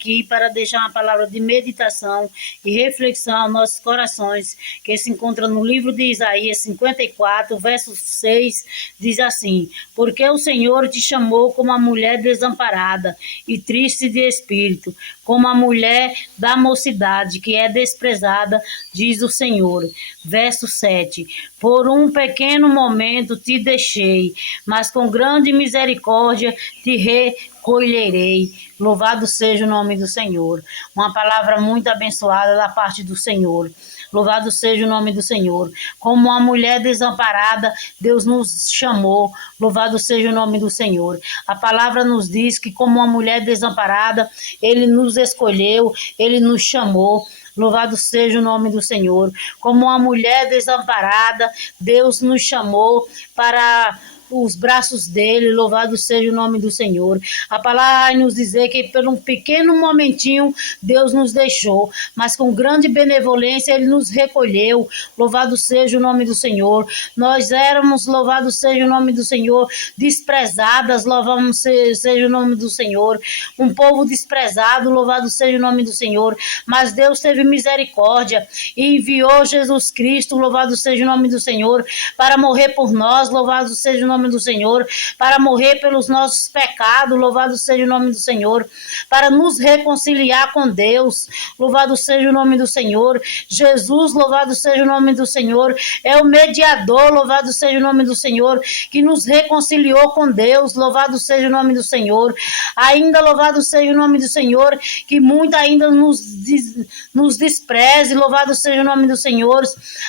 aqui para deixar uma palavra de meditação e reflexão aos nossos corações, que se encontra no livro de Isaías 54, verso 6, diz assim: porque o Senhor te chamou como a mulher desamparada e triste de espírito, como a mulher da mocidade, que é desprezada, diz o Senhor. Verso 7, por um pequeno momento te deixei, mas com grande misericórdia te recolherei. Louvado seja o nome do Senhor. Uma palavra muito abençoada da parte do Senhor. Louvado seja o nome do Senhor. Como uma mulher desamparada, Deus nos chamou. Louvado seja o nome do Senhor. A palavra nos diz que como uma mulher desamparada, Ele nos escolheu, Ele nos chamou. Louvado seja o nome do Senhor. Como uma mulher desamparada, Deus nos chamou para os braços dele. Louvado seja o nome do Senhor. A palavra vai nos dizer que por um pequeno momentinho Deus nos deixou, mas com grande benevolência Ele nos recolheu. Louvado seja o nome do Senhor. Nós éramos, louvado seja o nome do Senhor, desprezadas, louvado seja o nome do Senhor, um povo desprezado, louvado seja o nome do Senhor, mas Deus teve misericórdia e enviou Jesus Cristo, louvado seja o nome do Senhor, para morrer por nós. Louvado seja o nome do Senhor, para morrer pelos nossos pecados. Louvado seja o nome do Senhor, para nos reconciliar com Deus. Louvado seja o nome do Senhor. Jesus, louvado seja o nome do Senhor, é o mediador. Louvado seja o nome do Senhor, que nos reconciliou com Deus. Louvado seja o nome do Senhor. Ainda louvado seja o nome do Senhor, que muito ainda nos despreze. Louvado seja o nome do Senhor,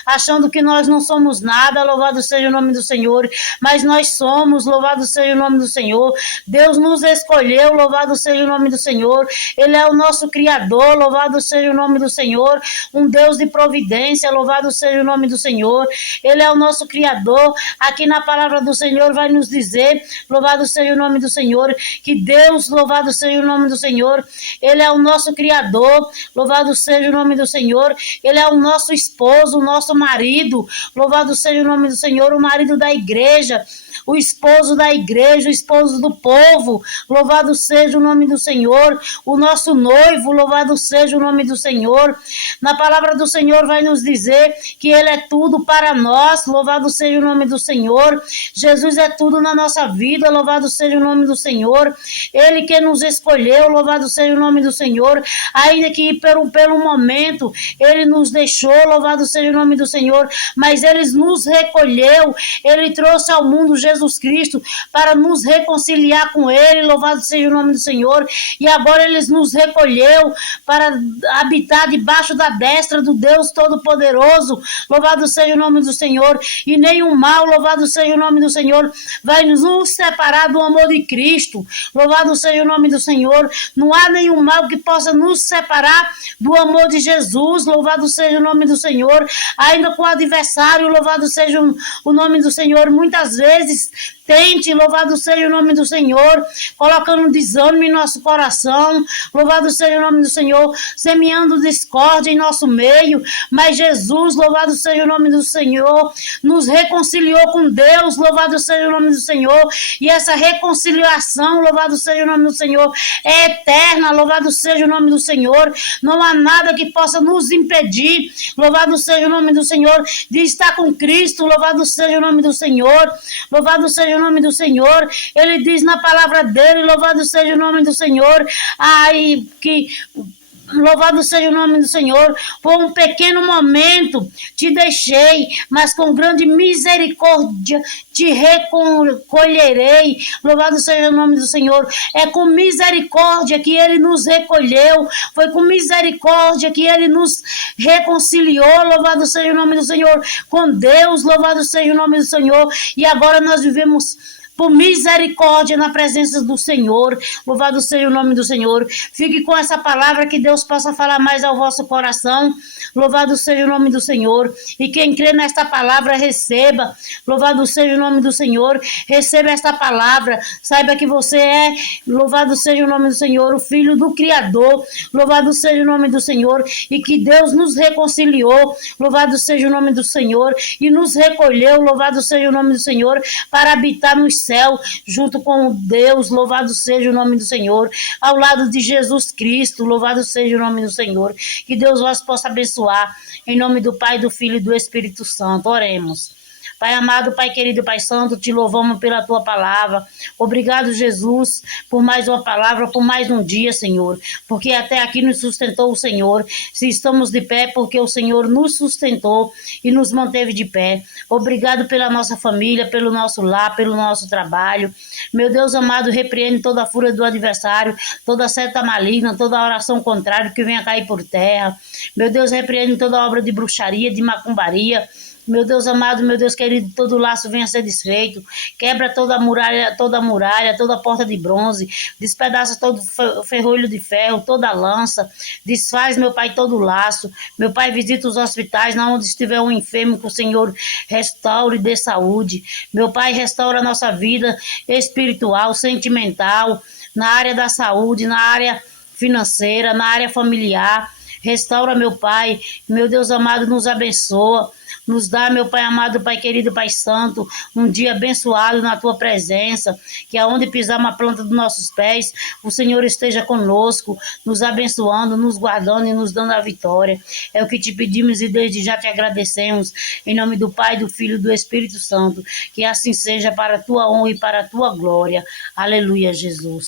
achando que nós não somos nada. Louvado seja o nome do Senhor, mas nós somos. Louvado seja o nome do Senhor. Deus nos escolheu. Louvado seja o nome do Senhor. Ele é o nosso Criador. Louvado seja o nome do Senhor. Um Deus de providência. Louvado seja o nome do Senhor. Ele é o nosso Criador. Aqui na palavra do Senhor vai nos dizer, louvado seja o nome do Senhor, que Deus, louvado seja o nome do Senhor, Ele é o nosso Criador. Louvado seja o nome do Senhor. Ele é o nosso esposo, o nosso marido. Louvado seja o nome do Senhor, o marido da igreja, o esposo da igreja, o esposo do povo. Louvado seja o nome do Senhor. O nosso noivo, louvado seja o nome do Senhor. Na palavra do Senhor vai nos dizer que Ele é tudo para nós. Louvado seja o nome do Senhor. Jesus é tudo na nossa vida. Louvado seja o nome do Senhor. Ele que nos escolheu. Louvado seja o nome do Senhor. Ainda que pelo momento Ele nos deixou. Louvado seja o nome do Senhor. Mas Ele nos recolheu. Ele trouxe ao mundo Jesus Cristo para nos reconciliar com Ele. Louvado seja o nome do Senhor. E agora Ele nos recolheu para habitar debaixo da destra do Deus Todo-Poderoso. Louvado seja o nome do Senhor. E nenhum mal, louvado seja o nome do Senhor, vai nos separar do amor de Cristo. Louvado seja o nome do Senhor. Não há nenhum mal que possa nos separar do amor de Jesus. Louvado seja o nome do Senhor. Ainda com o adversário, louvado seja o nome do Senhor, muitas vezes tente, louvado seja o nome do Senhor, colocando desânimo em nosso coração. Louvado seja o nome do Senhor, semeando discórdia em nosso meio. Mas Jesus, louvado seja o nome do Senhor, nos reconciliou com Deus. Louvado seja o nome do Senhor. E essa reconciliação, louvado seja o nome do Senhor, é eterna. Louvado seja o nome do Senhor. Não há nada que possa nos impedir, louvado seja o nome do Senhor, de estar com Cristo. Louvado seja o nome do Senhor. Louvado seja o nome do Senhor. Ele diz na palavra dele, louvado seja o nome do Senhor, louvado seja o nome do Senhor. Por um pequeno momento te deixei, mas com grande misericórdia te recolherei. Louvado seja o nome do Senhor. É com misericórdia que Ele nos recolheu. Foi com misericórdia que Ele nos reconciliou. Louvado seja o nome do Senhor com Deus. Louvado seja o nome do Senhor. E agora nós vivemos por misericórdia na presença do Senhor. Louvado seja o nome do Senhor. Fique com essa palavra, que Deus possa falar mais ao vosso coração. Louvado seja o nome do Senhor. E quem crê nesta palavra, receba. Louvado seja o nome do Senhor. Receba esta palavra. Saiba que você é, louvado seja o nome do Senhor, o Filho do Criador. Louvado seja o nome do Senhor. E que Deus nos reconciliou. Louvado seja o nome do Senhor. E nos recolheu. Louvado seja o nome do Senhor, para habitar nos céus. céu, junto com Deus, louvado seja o nome do Senhor, ao lado de Jesus Cristo, louvado seja o nome do Senhor, que Deus vos possa abençoar, em nome do Pai, do Filho e do Espírito Santo. Oremos. Pai amado, Pai querido, Pai santo, te louvamos pela tua palavra. Obrigado, Jesus, por mais uma palavra, por mais um dia, Senhor, porque até aqui nos sustentou o Senhor. Se estamos de pé, porque o Senhor nos sustentou e nos manteve de pé. Obrigado pela nossa família, pelo nosso lar, pelo nosso trabalho. Meu Deus amado, repreende toda a fúria do adversário, toda seta maligna, toda oração contrária que venha cair por terra. Meu Deus, repreende toda obra de bruxaria, de macumbaria. Meu Deus amado, meu Deus querido, todo laço venha a ser desfeito, quebra toda muralha, toda porta de bronze, despedaça todo ferrolho de ferro, toda lança, desfaz, meu Pai, todo laço. Meu Pai, visita os hospitais, onde estiver um enfermo, que o Senhor restaure e dê saúde. Meu Pai, restaura a nossa vida espiritual, sentimental, na área da saúde, na área financeira, na área familiar. Restaura, meu Pai, meu Deus amado, nos abençoa. Nos dá, meu Pai amado, Pai querido, Pai santo, um dia abençoado na tua presença, que aonde pisar uma planta dos nossos pés, o Senhor esteja conosco, nos abençoando, nos guardando e nos dando a vitória. É o que te pedimos e desde já te agradecemos, em nome do Pai, do Filho e do Espírito Santo, que assim seja para a tua honra e para a tua glória. Aleluia, Jesus.